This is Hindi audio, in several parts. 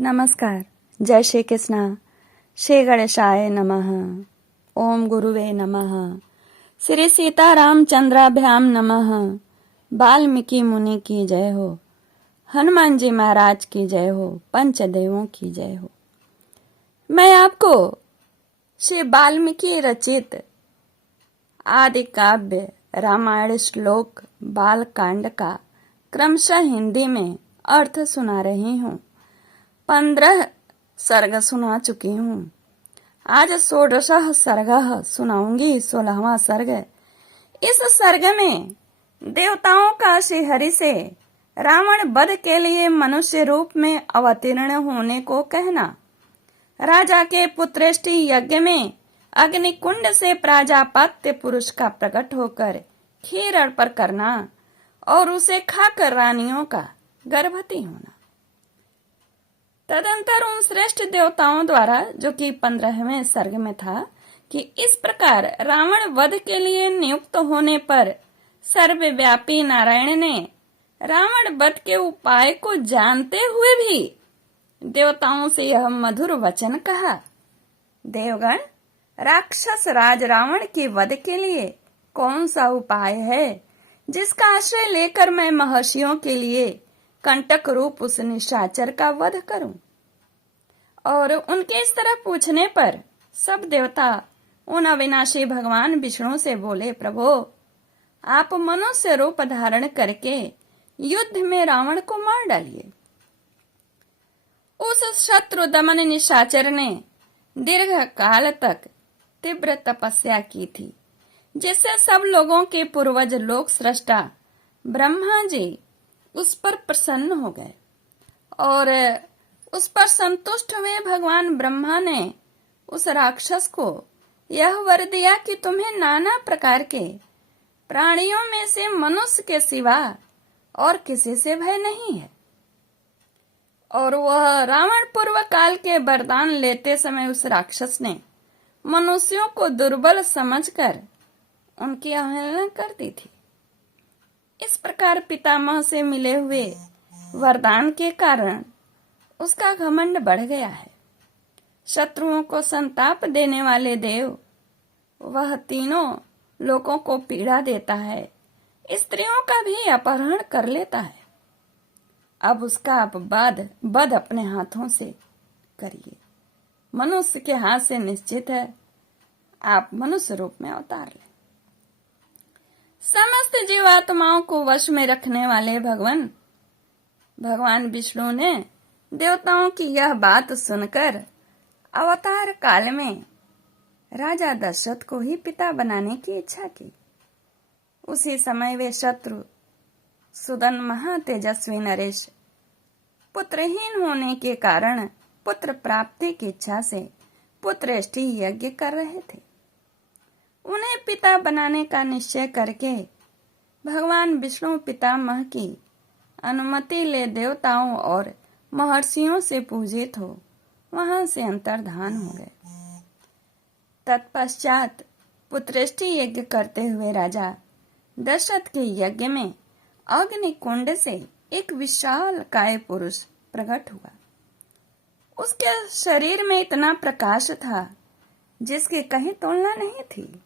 नमस्कार। जय श्री कृष्ण। श्री गणेशाय नमः। ओम गुरुवे नमः। श्री सीतारामचंद्राभ्याम नमः। वाल्मीकि मुनि की जय हो। हनुमान जी महाराज की जय हो। पंचदेवों की जय हो। मैं आपको श्री वाल्मीकि रचित आदि काव्य रामायण श्लोक बालकांड का क्रमशः हिंदी में अर्थ सुना रही हूँ। 15 सर्ग सुना चुकी हूँ। आज 16 सर्ग सुनाऊंगी। 16वां सर्ग। इस सर्ग में देवताओं का श्रीहरि से रावण वध के लिए मनुष्य रूप में अवतीर्ण होने को कहना, राजा के पुत्रेष्टि यज्ञ में अग्निकुंड से प्राजापत्य पुरुष का प्रकट होकर खीर अर्पण करना और उसे खाकर रानियों का गर्भवती होना। तदंतर उन श्रेष्ठ देवताओं द्वारा, जो कि 15वें सर्ग में था, कि इस प्रकार रावण वध के लिए नियुक्त होने पर सर्वव्यापी नारायण ने रावण वध के उपाय को जानते हुए भी देवताओं से यह मधुर वचन कहा। देवगण, राक्षस राज रावण के वध के लिए कौन सा उपाय है जिसका आश्रय लेकर मैं महर्षियों के लिए कंटक रूप उस निशाचर का वध करूं? और उनके इस तरह पूछने पर सब देवता उन अविनाशी भगवान विष्णु से बोले, प्रभो, आप मनुष्य रूप धारण करके युद्ध में रावण को मार डालिए। उस शत्रु दमन निशाचर ने दीर्घ काल तक तीव्र तपस्या की थी, जिससे सब लोगों के पूर्वज लोक सृष्टा ब्रह्मा जी उस पर प्रसन्न हो गए और उस पर संतुष्ट हुए भगवान ब्रह्मा ने उस राक्षस को यह वर दिया कि तुम्हें नाना प्रकार के प्राणियों में से मनुष्य के सिवा और किसी से भय नहीं है। और वह रावण पूर्व काल के वरदान लेते समय उस राक्षस ने मनुष्यों को दुर्बल समझकर उनकी अवहेलना कर दी थी। इस प्रकार पितामह से मिले हुए वरदान के कारण उसका घमंड बढ़ गया है। शत्रुओं को संताप देने वाले देव, वह तीनों लोगों को पीड़ा देता है, स्त्रियों का भी अपहरण कर लेता है। अब उसका वध अपने हाथों से करिए। मनुष्य के हाथ से निश्चित है, आप मनुष्य रूप में अवतार लें। समस्त जीवात्माओं को वश में रखने वाले भगवान विष्णु ने देवताओं की यह बात सुनकर अवतार काल में राजा दशरथ को ही पिता बनाने की इच्छा की। उसी समय वे शत्रु सुदन महातेजस्वी नरेश पुत्रहीन होने के कारण पुत्र प्राप्ति की इच्छा से पुत्रेष्टि यज्ञ कर रहे थे। उन्हें पिता बनाने का निश्चय करके भगवान विष्णु पितामह की अनुमति ले देवताओं और महर्षियों से पूजित हो वहां से अंतर्धान हो गए। तत्पश्चात पुत्रेष्टि यज्ञ करते हुए राजा दशरथ के यज्ञ में अग्नि कुंड से एक विशाल काय पुरुष प्रकट हुआ। उसके शरीर में इतना प्रकाश था जिसकी कहीं तुलना नहीं थी।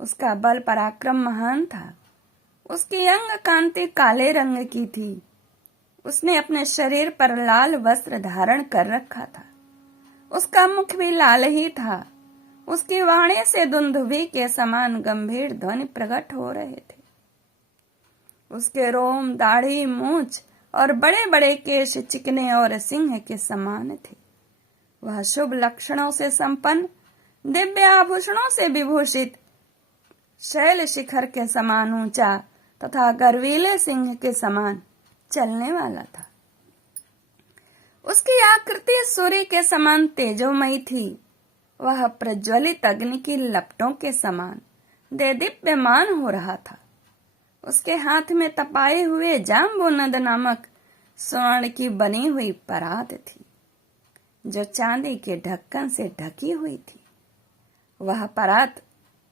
उसका बल पराक्रम महान था। उसकी अंग कांति काले रंग की थी। उसने अपने शरीर पर लाल वस्त्र धारण कर रखा था। उसका मुख भी लाल ही था। उसकी वाणी से दुंदुभी के समान गंभीर ध्वनि प्रकट हो रहे थे। उसके रोम, दाढ़ी, मूछ और बड़े बड़े केश चिकने और सिंह के समान थे। वह शुभ लक्षणों से संपन्न, दिव्य आभूषणों से विभूषित, शैल शिखर के समान ऊंचा तथा गर्वीले सिंह के समान चलने वाला था। उसकी आकृति सूर्य के समान तेजोमयी थी। वह प्रज्वलित अग्नि की लपटों के समान देदीप्यमान हो रहा था। उसके हाथ में तपाए हुए जाम्बुनद नामक स्वर्ण की बनी हुई परात थी, जो चांदी के ढक्कन से ढकी हुई थी। वह परात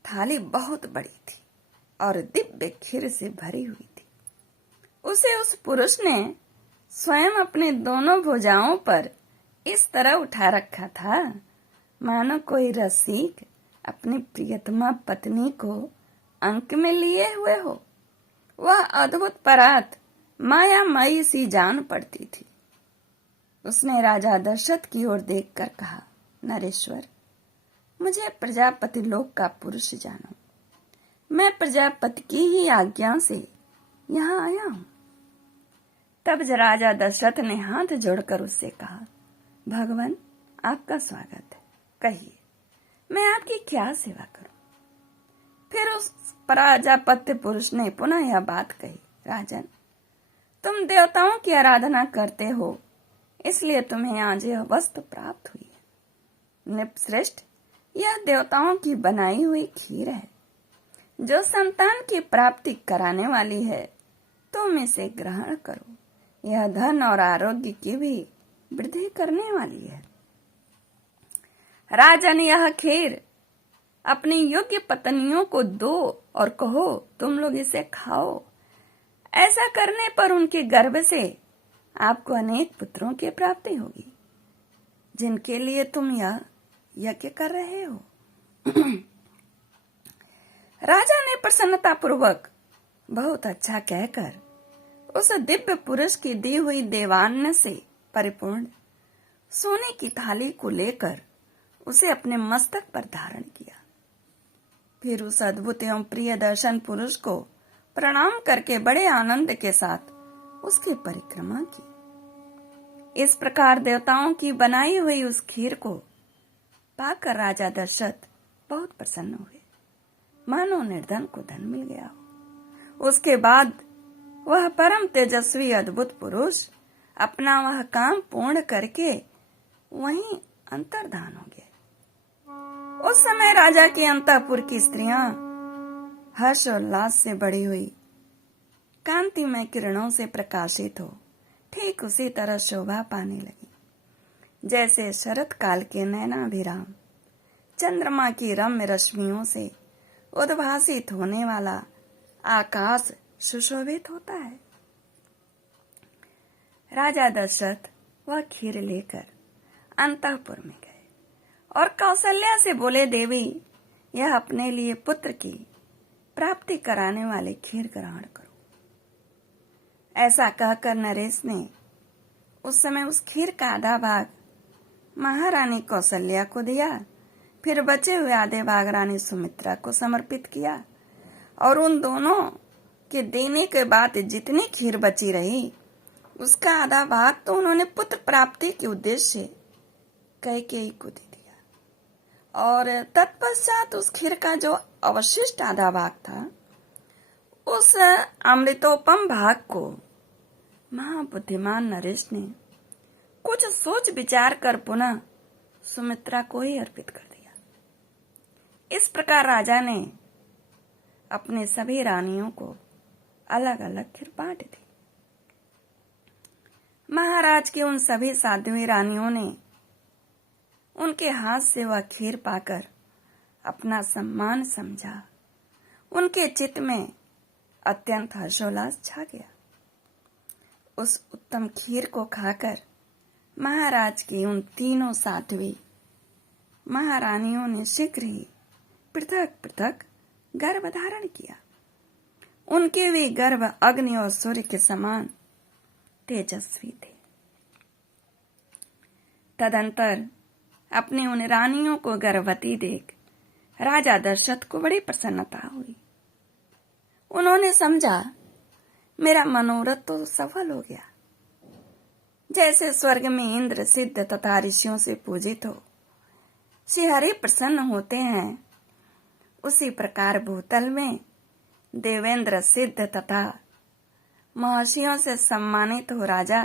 थाली बहुत बड़ी थी और दिव्य खीर से भरी हुई थी। उसे उस पुरुष ने स्वयं अपने दोनों भुजाओं पर इस तरह उठा रखा था मानो कोई रसिक अपनी प्रियतमा पत्नी को अंक में लिए हुए हो। वह अद्भुत परात मायामयी सी जान पड़ती थी। उसने राजा दशरथ की ओर देखकर कहा, नरेश्वर, मुझे प्रजापति लोक का पुरुष जानो। मैं प्रजापति की ही आज्ञा से यहाँ आया हूँ। तब राजा दशरथ ने हाथ जोड़कर उससे कहा, भगवान, आपका स्वागत है। कहिए, मैं आपकी क्या सेवा करूं? फिर उस प्रजापति पुरुष ने पुनः यह बात कही, राजन, तुम देवताओं की आराधना करते हो, इसलिए तुम्हें आज यह वस्तु प्राप्त हुई है। निपश्रेष्ठ, यह देवताओं की बनाई हुई खीर है, जो संतान की प्राप्ति कराने वाली है। तुम इसे ग्रहण करो। यह धन और आरोग्य की भी वृद्धि करने वाली है। राजन, यह खीर अपनी योग्य पत्नियों को दो और कहो, तुम लोग इसे खाओ। ऐसा करने पर उनके गर्भ से आपको अनेक पुत्रों की प्राप्ति होगी, जिनके लिए तुम यह यज्ञ कर रहे हो। राजा ने प्रसन्नता पूर्वक बहुत अच्छा कहकर उस दिव्य पुरुष की दी हुई देवान्न से परिपूर्ण सोने की थाली को लेकर उसे अपने मस्तक पर धारण किया। फिर उस अद्भुत एवं प्रिय दर्शन पुरुष को प्रणाम करके बड़े आनंद के साथ उसकी परिक्रमा की। इस प्रकार देवताओं की बनाई हुई उस खीर को पाकर राजा दशरथ बहुत प्रसन्न हुए, मानो निर्धन को धन मिल गया हो। उसके बाद वह परम तेजस्वी अद्भुत पुरुष अपना वह काम पूर्ण करके वहीं अंतर्धान हो गए। उस समय राजा के अंतःपुर की स्त्रियां हर्ष और उल्लास से बढ़ी हुई कांतिमय किरणों से प्रकाशित हो ठीक उसी तरह शोभा पाने लगी, जैसे शरत काल के नैनाभिराम चंद्रमा की रम्य रश्मियों से उद्भासित होने वाला आकाश सुशोभित होता है। राजा दशरथ वह खीर लेकर अंतःपुर में गए और कौशल्या से बोले, देवी, यह अपने लिए पुत्र की प्राप्ति कराने वाले खीर ग्रहण करो। ऐसा कहकर नरेश ने उस समय उस खीर का आधा भाग महारानी कौशल्या को दिया, फिर बचे हुए आधे भाग रानी सुमित्रा को समर्पित किया और उन दोनों के देने के बाद जितनी खीर बची रही उसका आधा भाग तो उन्होंने पुत्र प्राप्ति के उद्देश्य से कैकेयी को दे दिया और तत्पश्चात उस खीर का जो अवशिष्ट आधा भाग था उस अमृतोपम भाग को महाबुद्धिमान नरेश ने कुछ सोच विचार कर पुनः सुमित्रा को ही अर्पित कर दिया। इस प्रकार राजा ने अपने सभी रानियों को अलग अलग खीर बांट दी। महाराज की उन सभी साध्वी रानियों ने उनके हाथ से वह खीर पाकर अपना सम्मान समझा। उनके चित्त में अत्यंत हर्षोल्लास छा गया। उस उत्तम खीर को खाकर महाराज की उन तीनों साध्वी महारानियों ने शीघ्र ही पृथक पृथक गर्भ धारण किया। उनके वे गर्भ अग्नि और सूर्य के समान तेजस्वी थे। तदंतर अपनी उन रानियों को गर्भवती देख राजा दशरथ को बड़ी प्रसन्नता हुई। उन्होंने समझा, मेरा मनोरथ तो सफल हो गया। जैसे स्वर्ग में इंद्र सिद्ध तथा ऋषियों से पूजित हो श्री हरि प्रसन्न होते हैं, उसी प्रकार भूतल में देवेंद्र सिद्ध तथा महर्षियों से सम्मानित हो राजा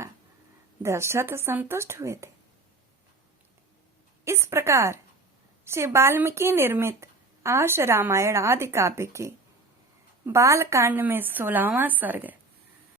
दशरथ संतुष्ट हुए थे। इस प्रकार श्री वाल्मीकि निर्मित आश रामायण आदि काव्य के बाल कांड में 16वां सर्ग